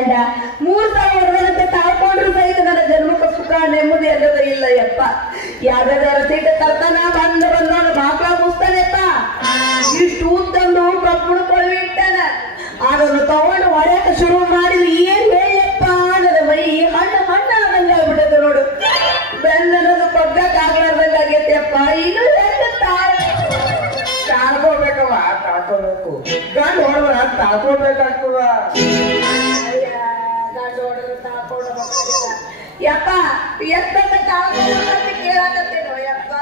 ಗಂಡ 3 ಸಾರಿ ಹೊಡೆದಂತೆ ತಾಳ್ಕೊಂಡ್ರು ಸಹಿತ ನನ್ನ ಜನ್ಮಕ್ಕೆ ಸುಖ ನೆಮ್ಮದಿ ಅನ್ನೋದು ಇಲ್ಲ ಯಪ್ಪ. ಯಾವ್ದಾರ ಸೀಟ ತರ್ತಾನ ಬಂದವನ ಬಾಕ್ಲ ಮುಸ್ತಾನೆಪ್ಪ. ಇಷ್ಟು ಉತ್ತಂದು ಕಪ್ಪುಣ ಕೊಳವಿ ಇಟ್ಟಾನ. ಅದನ್ನು ತಗೊಂಡು ಹೊಡೆಯಕ ಶುರು ಮಾಡಿದ್ರೆ ಏನ್ ಹೇಳಪ್ಪ ನನ್ನ ಮೈ ಮಣ್ಣ ಮಣ್ಣ ಆದಂಗ ಆಗ್ಬಿಟ್ಟದ ನೋಡು. ಬೆನ್ನದು ಪಗ್ಗಕ್ ಆಗ್ಲಾರ್ದಂಗ ಆಗೈತೆಪ್ಪ. ಇನ್ನು ತಾಳ್ಕೋಬೇಕವ, ತಾಳ್ಕೋಬೇಕು. ಗಂಡು ಹೊಡೆದ್ರ ತಾಳ್ಕೋಬೇಕಾಗ್ತದ. ಗಂಡು ಹೊಡೆದ್ರೆ ತಾಳ್ಕೊಳ್ಬೇಕಾಗಿಲ್ಲ ಯಪ್ಪ. ಎಷ್ಟಂತ ತಾಳ್ಕೊಳ್ಬೇಕಂತ ಕೇಳಾಕತ್ತೇನೋ ಯಪ್ಪ.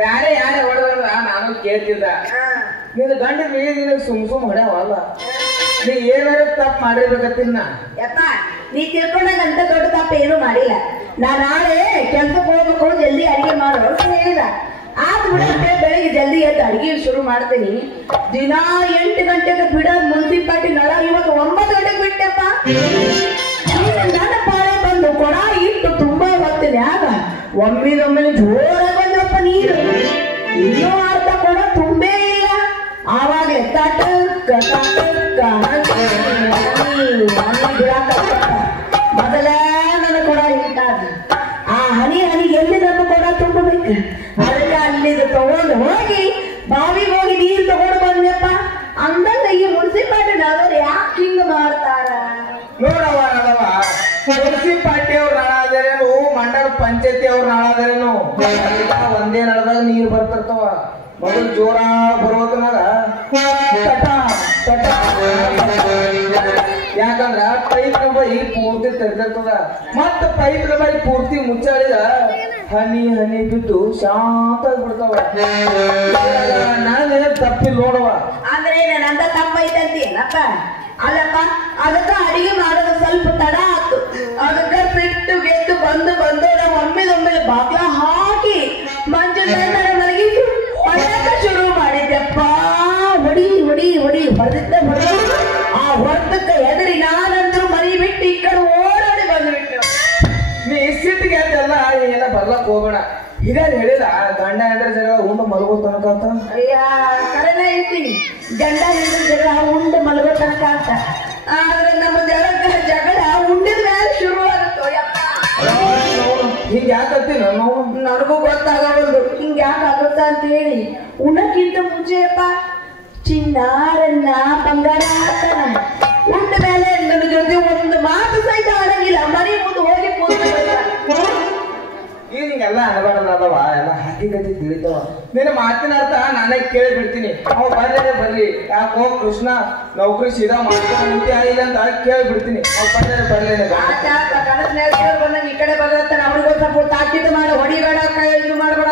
ಬ್ಯಾರೆ ಯಾರೇ ಹೊಡೆದ್ರ ನಾನು ಕೇಳ್ತಿದ್ದ. ನಿನ್ನ ಗಂಡ ನಿನಗೆ ಸುಮ್ ಹೊಡ್ಯಾವಲ್ಲ. ನೀ ಏನಾದ್ರು ತಪ್ಪು ಮಾಡಿರ್ಬೇಕತ್ತಿನ ಯಪ್ಪ. ನೀ ತಿಳ್ಕೊಂಡಾಗ ಅಂತ ದೊಡ್ಡ ತಪ್ಪ ಏನು ಮಾಡಿಲ್ಲ. ನಾ ನಾಳೆ ಕೆಲ್ಸಕ್ಕೆ ಹೋಗ್ಬೇಕು, ಜಲ್ದಿ ಅಡಿಗೆ ಮಾಡು ಅಂತ ಹೇಳಿದ. ಆದ್ ಬಿಡಂತೆ ಬೆಳಿಗ್ಗೆ ಜಲ್ದಿ ಎದ್ದು ಅಡಿಗೆ ಶುರು ಮಾಡ್ತೀನಿ. ದಿನ 8 ಗಂಟೆಗೆ ಬಿಡ ಮುನ್ಸಿಪಾಲ್ಟಿ ನಳ. ಇವತ್ತು 9 ಗಂಟೆಗೆ ಬಿಟ್ಟೆಪ್ಪ. ನನ್ನ ಪಾಳೆ ಬಂದು ಕೊಡ ಇಟ್ಟು ತುಂಬಾ ಹೋಗ್ತೀನಿ. ಆಗ ಒಮ್ಮಿದೊಮ್ಮೆ ಜೋರಾಗಿ ಬಂದಪ್ಪ ನೀರು. ಇನ್ನೂ ಅರ್ಧ ಕೊಡ ತುಂಬೇ ಇಲ್ಲ. ಆವಾಗಲೇ ಮೊದಲೇ ನನ್ನ ಕೊಡ ಇಟ್ಟಾದ. ಆ ಹನಿ ಎಲ್ಲಿ ನಮ್ಮ ಕೊಡ ತುಂಬಬೇಕು. ಅದಕ್ಕೆ ಅಲ್ಲಿದು ತಗೊಂಡು ಹೋಗಿ ಬಾವಿಗೆ ಹೋಗಿ ನೀರು ತಗೊಂಡು ಬಂದಪ್ಪ. ಅಂದಂಗ ಈ ಮುನ್ಸಿಪಾಲ್ಟಿನವರು ಯಾಕೆ ಹಿಂಗ ಮಾಡ್ತಾರ ನೋಡವ. ಮುನ್ಸಿಪಾಲ್ಟಿ ಅವ್ರು ನಾಳಾದರೇನು, ಮಂಡಲ ಪಂಚಾಯತಿ ಅವ್ರು ನಾಳಾದರೇನು, ಒಂದೇ ನಳದಾಗ ನೀರು ಬರ್ತಿರ್ತಾವ. ಮೊದಲು ಜೋರ ಬರೋದನಾಗ ಯಾಕಂದ್ರ ಪೈಪ್ ಬೈ ಪೂರ್ತಿ ತೆರೆದಿರ್ತದ. ಮತ್ತ ಪೈಪ್ ಬೈ ಪೂರ್ತಿ ಮುಚ್ಚಾಳಿದ ಹನಿ ಬಿದ್ದು ಶಾಂತ ಆಗ್ಬಿಡ್ತಾವ. ನಾನು ತಪ್ಪಿಲ್ಲ ನೋಡವ. ಅಂದ್ರೆ ನಂದ ತಪ್ಪೈತಂತಿ ಏನಪ್ಪ. ಅಲ್ಲಪ್ಪ, ಅದಕ್ಕ ಅಡಿಗೆ ಮಾಡೋದು ಸ್ವಲ್ಪ ತಡ ಆಯ್ತು. ಅದಕ್ಕ ಸಿಟ್ಟು ಗೆದ್ದು ಬಂದೋಡ ಒಮ್ಮೆದೊಮ್ಮೆಲೆ ಬಾಗ್ಲ ಹಾಕಿ ಮಂಜು ಮಲಗಿ ಹೊಡೆಯಕ ಶುರು ಮಾಡಿದ್ದೆಪ್ಪ. ಹೊಡಿ ಹೊಡೆದಿದ್ದ ಆ ಹೊರತಕ್ಕ ಎದರಿ ನಾನಂದ್ರು ಮರಿ ಬಿಟ್ಟು ಈ ಕಡೆ ಓಡಾಡಿ ಬಂದ್ಬಿಟ್ಟು. ನೀ ಸಿಟ್ಟಿಗೆ ಅದೆಲ್ಲ ಏನ ಬರ್ಲಕ್ ಹೋಗೋಣ. ಹಿರಿಯರು ಹೇಳಿದ ಗಂಡ ಹೆಂಡ್ರ ಜಗಳ ಉಂಡು ಮಲಗೋ ತನಕ ಅಂತ. ಅಯ್ಯ ಕರೆನ ಹೇಳ್ತೀನಿ, ಗಂಡ ಹೆಂಡ್ರ ಜಗಳ ಉಂಡು ಮಲಗೋ ತನಕ ಅಂತ. ಆದ್ರೆ ನಮ್ಮ ಜಗಳ ಉಂಡಿದ ಮೇಲೆ ಶುರು ಆಗುತ್ತೋ ಯಪ್ಪ. ಹಿಂಗ ಯಾಕತ್ತಿ ನನಗೂ ಗೊತ್ತಾಗಬಾರ್ದು ಹಿಂಗ ಯಾಕೆ ಆಗುತ್ತ ಅಂತ ಹೇಳಿ. ಉಣ್ಣಕ್ಕಿಂತ ಮುಂಚೆಯಪ್ಪ ಚಿನ್ನಾರನ್ನ ಬಂಗಾರ ಆಗ್ತಾನ. ಉಂಡ ಮೇಲೆ ನನ್ನ ಜೊತೆ ಒಂದು ಮಾತು ಸಹಿತ ಆಡಂಗಿಲ್ಲ. ಮನೆ ಮುಂದೆ ಹೋಗಿ ಹಿಂಗೆಲ್ಲ ಅನಬಾರ್ದವ. ಎಲ್ಲ ಹಾಕಿ ಗತಿ ತಿಳಿತಾವ. ನಿನ್ನ ಮಾತಿನ ಅರ್ಥ ನಾನೇ ಕೇಳಿ ಬಿಡ್ತೀನಿ. ಅವ ಬರ್ಲಿ ಯಾಕೋ ಕೃಷ್ಣ ನೌಕರಿ ಸೀದಾ ಮಾಡ್ಕೊಂಡ್ ಆಗಿಲ್ಲ ಅಂತ ಕೇಳಿ ಬಿಡ್ತೀನಿ. ಅವ್ ಬರ್ಲಿ ಬಂದಂಗ ಈ ಕಡೆ ಬರ್ತಾನೆ. ಅವ್ರಿಗೂ ಸ್ವಲ್ಪ ತಾಕೀತು ಮಾಡಿ ಹೊಡಿಬೇಡ, ಇದು ಮಾಡಬೇಡ.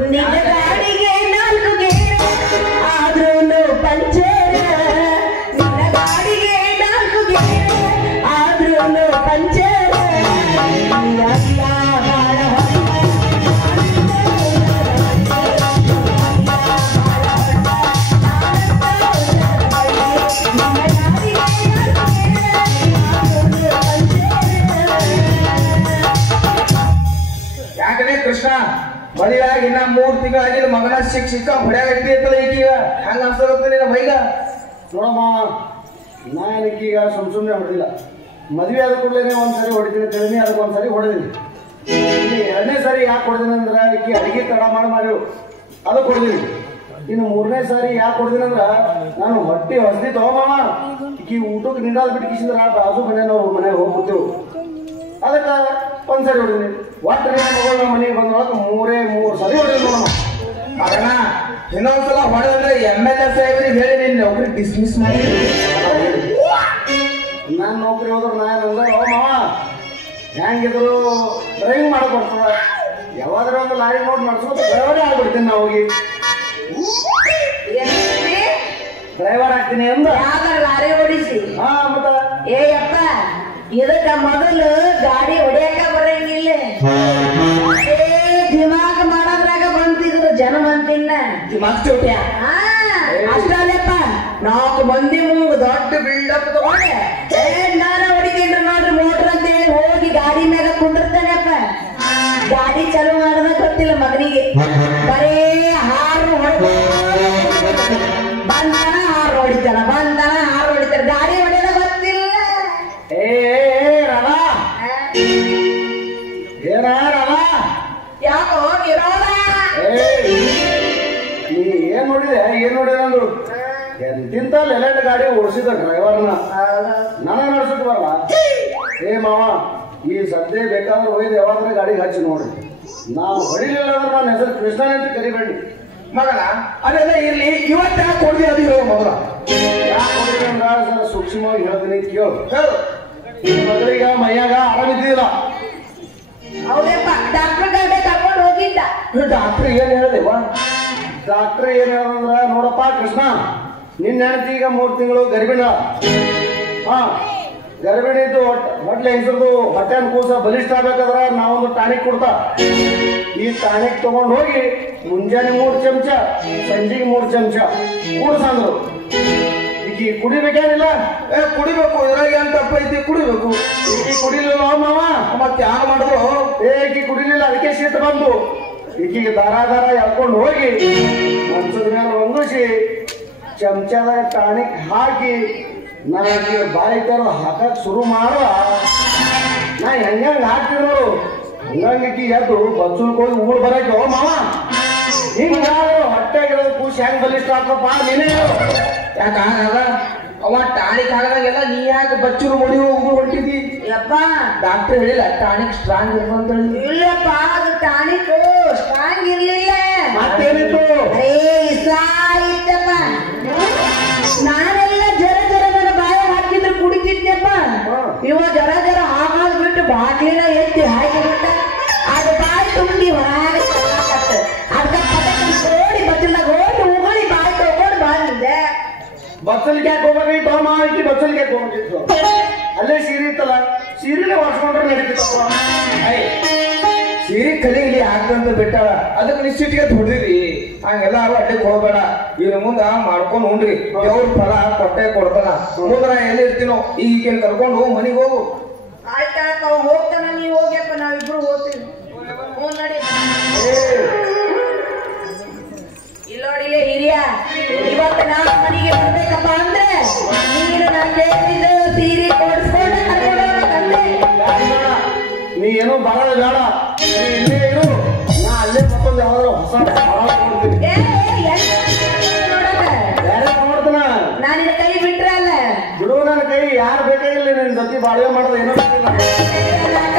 ನಿನಗಾಡಿಗೆ 4 ಗೇರ ಆದ್ರೂ ಪಂಚರ. ನಿನಗಾಡಿಗೆ 4 ಗೇರ ಆದ್ರೂ ಪಂಚರ. ಯಾಕಂದ್ರೆ ಕೃಷ್ಣ ಮದುವೆಯಾಗಿ ಇನ್ನ 3 ತಿಂಗಳಾಗಿದ್ದು ಮಗನ ಶಿಕ್ಷಕ ಹೊಡ್ಯಾಗ ಇಟ್ಟಿರ್ತಲ್ಲ. ಈಗೀಗ ಹಂಗ ಅನ್ಸೋಗುತ್ತೆ ನಿನ್ನ ಮೈಗ. ನೋಡಮ್ಮ, ನಾನೀಗ ಸುಮ್ಮನೆ ಹೊಡೆದಿಲ್ಲ. ಮದುವೆ ಆದ ಕೂಡಲೇ ಒಂದ್ಸರಿ ಹೊಡಿತೀನಿ, ತಿಳಿನಿ ಅದಕ್ಕೆ ಒಂದ್ಸರಿ ಹೊಡೆದಿನಿ. ಇಲ್ಲಿ 2ನೇ ಸಾರಿ ಯಾಕೆ ಹೊಡೆದಿನಿ ಅಂದ್ರೆ ಈಕಿ ಅಡಿಗೆ ತಡ ಮಾಡಿ ಅದಕ್ಕೆ ಹೊಡೆದಿನಿ. ಇನ್ನು 3ನೇ ಸಾರಿ ಯಾಕೆ ಹೊಡೆದಿನಿ ಅಂದ್ರೆ ನಾನು ಹೊಟ್ಟೆ ಹೊಸದಿ ತಗೊಂಬ ಈಕಿ ಊಟಕ್ಕೆ ನಿಂದಾದ ಬಿಟ್ಟು ಕಿಸಿದ್ರ ಬಾಜು ಮನೆಯವ್ರು ಮನೆಗೆ ಹೋಗ್ಬಿಡ್ತೇವೆ. ಅದಕ್ಕೆ ಒಂದ್ಸರಿ ಹೊಡೆದಿನಿ. ಒಟ್ಟು ಮಗಳು ನಮ್ಮ ಮನೆಗೆ ಬಂದೊಳಗೆ 3 ಸರಿ ಹೊಡೆದಿ ನೋಡಮ್ಮ. ಮಗನ ಇನ್ನೊಂದ್ಸಲ ಹೊಡೆದ್ರೆ MLA ಸಾಹೇಬ್ರಿಗೆ ಹೇಳಿ ನಿನ್ನ ನೌಕರಿ ಡಿಸ್ಮಿಸ್ ಮಾಡಿ. ನಾನು ನೌಕರಿ ಹೋದ್ರೆ ನಾನಂದ್ರೆ ಮಾವ ಹೆಂಗಿದ್ರು ಡ್ರೈವಿಂಗ್ ಮಾಡಕ್ ಬರ್ತದ. ಯಾವಾದ್ರೂ ಒಂದು ಲಾರಿ ನೋಡಿ ನಡ್ಸ್ಕೊತ ಡ್ರೈವರೇ ಆಗ್ಬಿಡ್ತೀನಿ. ನಾವು ಹೋಗಿ ಡ್ರೈವರ್ ಆಗ್ತೀನಿ ಅಂದ ಲಾರಿ ಓಡಿಸಿ. ಹಾ ಮತ್ತ ಏಯಪ್ಪ, ಇದಕ್ಕ ಮೊದಲು ಗಾಡಿ ಹೊಡಿಯಕ ಬರಂಗಿಲ್ಲ. ದಿಮಾಗ್ ಮಾಡೋದ್ರಾಗ ಬಂತಿದ್ರು ಜನ ಬಂತಿನ್ನ ದಿಮಾಗ್ ಚೋಟ್ಯ. ಪಿಕಪ್ ತಗೊಂಡೆ ನಾನು ಹೊಡಿತೀನಿ ನೋಡ್ರಿ ಮೋಟ್ರ್ ಅಂತ ಹೇಳಿ ಹೋಗಿ ಗಾಡಿ ಮ್ಯಾಗ ಕುಂದಿರ್ತಾನೆಪ್ಪ ಗಾಡಿ ಚಾಲು ಮಾಡೋದ ಗೊತ್ತಿಲ್ಲ ಮಗನಿಗೆ ಬರೇ ಹಾರು ಬಂದನ ಹಾರು ಹೊಡಿತಾನ ಗಾಡಿ ಹೊಡೆಯೋದ ಗೊತ್ತಿಲ್ಲ ರವಾ ಏನ ರವಾ ಯಾಕೋ ಇರೋದ ನೀ ಏನ್ ನೋಡಿದೆ ಅಂದ್ರು ಎಂತಿಂತ ಲೆಲೆಂಟ್ ಗಾಡಿ ಓಡಿಸಿದ ಡ್ರೈವರ್ನ ನನಗೆ ನಡ್ಸಕ್ ಬರಲ್ಲ ಮಾವ ಈ ಸದ್ಯ ಬೇಕಾದ್ರೆ ಒಯ್ದು ಯಾವಾದ್ರೆ ಗಾಡಿಗೆ ಹಚ್ಚಿ ನೋಡಿ ನಾವು ಹೊಡಿಲಿಲ್ಲ ಅಂದ್ರೆ ನನ್ನ ಹೆಸರು ಕೃಷ್ಣನೇ ಅಂತ ಕರಿಬೇಡಿ ಮಗನ ಅದೆಲ್ಲ ಇರ್ಲಿ ಇವತ್ತು ಯಾಕೆ ಕೊಡ್ದಿ ಅದು ಹೇಳು ಮೊದಲ ಯಾಕೆ ಹೊಡಿದ್ರೆ ಅಂದ್ರೆ ಸರ್ ಸೂಕ್ಷ್ಮವಾಗಿ ಹೇಳ್ತೀನಿ ಕೇಳು ಮಗಳಿಗೆ ಮೈಯಾಗ ಆರಾಮಿದ್ದಿಲ್ಲ ಹೌದಪ್ಪ ಡಾಕ್ಟರ್ ಗಾಡಿ ಕರ್ಕೊಂಡು ಹೋಗಿದ್ದ ಡಾಕ್ಟ್ರ್ ಏನ್ ಹೇಳಿದೆವ ಡಾಕ್ಟ್ರ್ ಏನ್ ಹೇಳಂದ್ರ ನೋಡಪ್ಪ ಕೃಷ್ಣ ನಿನ್ನ ಹೆಂಡತಿ ಈಗ 3 ತಿಂಗಳು ಗರ್ಭಿಣ ಗರ್ಭಿಣಿದ್ದು ಹೊಟ್ಲೆ ಹೆಂಗಸರದು ಹೊಟ್ಟೆ ಕೂಸ ಬಲಿಷ್ಠ ಆಗ್ಬೇಕಾದ್ರ ನಾವೊಂದು ಟಾನಿಕ್ ಕೊಡ್ತಾ ಈ ಟಾನಿಕ್ ತಗೊಂಡು ಹೋಗಿ ಮುಂಜಾನೆ 3 ಚಮಚ ಸಂಜೆಗೆ 3 ಚಮಚ ಕೂಡ್ಸಂದ್ರು ಈಗ ಕುಡಿಬೇಕೇನಿಲ್ಲ ಕುಡಿಬೇಕು ಇದ್ರಾಗ ಏನ್ ತಪ್ಪೈತಿ ಕುಡಿಬೇಕು ಈಕಿ ಕುಡಿಲಿಲ್ಲ ಮಾವ ಮತ್ತೆ ಯಾರು ಮಾಡಿದ್ರು ಈಕಿ ಕುಡಿಲಿಲ್ಲ ಅದಕ್ಕೆ ಶೀತ ಬಂದು ಈಕಿಗೆ ದಾರ ಎಳ್ಕೊಂಡು ಹೋಗಿ ಮಂಚದ ಮೇಲೆ ಒಂದಿಸಿ ಚಮಚದಾಗ ಟಾನಿಕ್ ಹಾಕಿ ನನಗೆ ಬಾಯಿ ತರ ಹಾಕಕ್ ಶುರು ಮಾಡುವ ನಾ ಹೆಂಗ ಹಾಕ್ತಿದ್ರು ಹಂಗಂಗಿ ಎದ್ದು ಬಚ್ಚುಲ್ಕ್ ಹೋಗಿ ಊರ್ ಬರಕ್ಕೆ ಮಾವ ಹಿಂಗ ಹೊಟ್ಟೆಗಿರೋದು ಕೂಸಿ ಹೆಂಗ್ ಬಲಿಷ್ಠ ಹಾಕಪ್ಪ ನೀನೇ ಯಾಕಾಗದ ಅವ ಟಾನಿಕ್ ಹಾಕದಾಗೆಲ್ಲ ನೀ ಯಾಕೆ ಬಚ್ಚೂರು ಮುಡಿ ಹೋಗಿ ಹೊಂಟಿದ್ದಿ ಯಪ್ಪ ಡಾಕ್ಟರ್ ಹೇಳಿಲ್ಲ ಟಾನಿಕ್ ಸ್ಟ್ರಾಂಗ್ ಇರ್ತಂತ ಇಲ್ಲಪ್ಪ ಅದು ಟಾನಿಕ್ ಸ್ಟ್ರಾಂಗ್ ಇರ್ಲಿಲ್ಲ ಮತ್ತೇನಿತ್ತು ಇತ್ತಪ್ಪ ನಾನೆಲ್ಲ ಜರ ನನ್ನ ಬಾಯ ಹಾಕಿದ್ರೆ ಕುಡಿತಿದ್ನಪ್ಪ ಇವ ಜರ ಹಾಕೋದ್ ಬಿಟ್ಟು ಬಾಟ್ಲಿನ ಎತ್ತಿ ಹಾಕಿಬಿಟ್ಟ ಅದು ಬಾಯಿ ತುಂಬಿ ಹೊರಗೆ ಅದಕ್ಕೆ ಓಡಿ ಬಚ್ಚಲ್ದಾಗ ಓಡಿ ಉಗುಳಿ ಬಾಯಿ ತಗೊಂಡು ಬಂದೆ ಬಚ್ಚಲಿಗೆ ಯಾಕೆ ಹೋಗ್ಬೇಕಿತ್ತು ಮಾವ ಈಕಿ ಬಚ್ಚಲಿಗೆ ಯಾಕೆ ಹೋಗ್ಬೇಕಿತ್ತು ಅಲ್ಲೇ ಸೀರೆ ಇತ್ತಲ್ಲ ಸೀರೆನೇ ಹೊಡ್ಸ್ಕೊಂಡ್ರೆ ನಡೀತಿತ್ತಪ್ಪ ಸೀರೆ ಕಲಿಗೆ ಹಾಕಂತ ಬಿಟ್ಟಾಳ ಅದಕ್ಕೆ ನಿಶ್ಚಿಟ್ಟಿಗೆ ಹೊಡೆದಿರಿ ಹಂಗೆಲ್ಲ ಅಡ್ಡಿಗೆ ಹೋಗ್ಬೇಡ ಇನ್ನು ಮುಂದ ಮಾಡ್ಕೊಂಡು ಉಂಡ್ರಿ ದೇವ್ರ ಫಲ ಕೊಟ್ಟೆ ಕೊಡ್ತಾನ ಮುಂದ ನಾ ಎಲ್ಲಿ ಇರ್ತೀನೋ ಈಗೇನ್ ಕರ್ಕೊಂಡು ಮನಿಗೆ ಹೋಗು ಆಯ್ತಾಯ್ತ ಅವ ಹೋಗ್ತಾನ ನೀವು ಹೋಗ್ಯಪ್ಪ ನಾವಿಬ್ರು ಹೋಗ್ತೀವಿ ಹ್ಞೂ ನಡಿ ಇಲ್ಲೋಡಿಲೇ ಹಿರಿಯ ಇವತ್ತು ನಾವು ಮನೆಗೆ ಬರ್ಬೇಕಪ್ಪ ಅಂದ್ರೆ ನೀನು ನಾನು ಕೇಳಿದ್ದು ಸೀರೆ ಕೊಡಿಸ್ಕೊಂಡು ಕರ್ಕೊಂಡು ನೀ ಏನೋ ಬರೋದು ಬೇಡ ನೀ ಇಲ್ಲೇ ಇರು ನಾ ಅಲ್ಲೇ ಮತ್ತೊಂದು ಯಾವ್ದಾದ್ರು ಹೊಸ ಕೊಡ್ತೀನಿ ಬೇರೆ ಮಾಡ್ತಾನ ನಾನು ಕೈ ಬಿಟ್ರಲ್ಲ ಬಿಡು ನನ್ನ ಕೈ ಯಾರು ಬೇಕಾಗಿಲ್ಲ ನಿನ್ನ ಜೊತೆ ಬಾಳ್ವೆ ಮಾಡೋದು ಏನೋ ಗೊತ್ತಿಲ್ಲ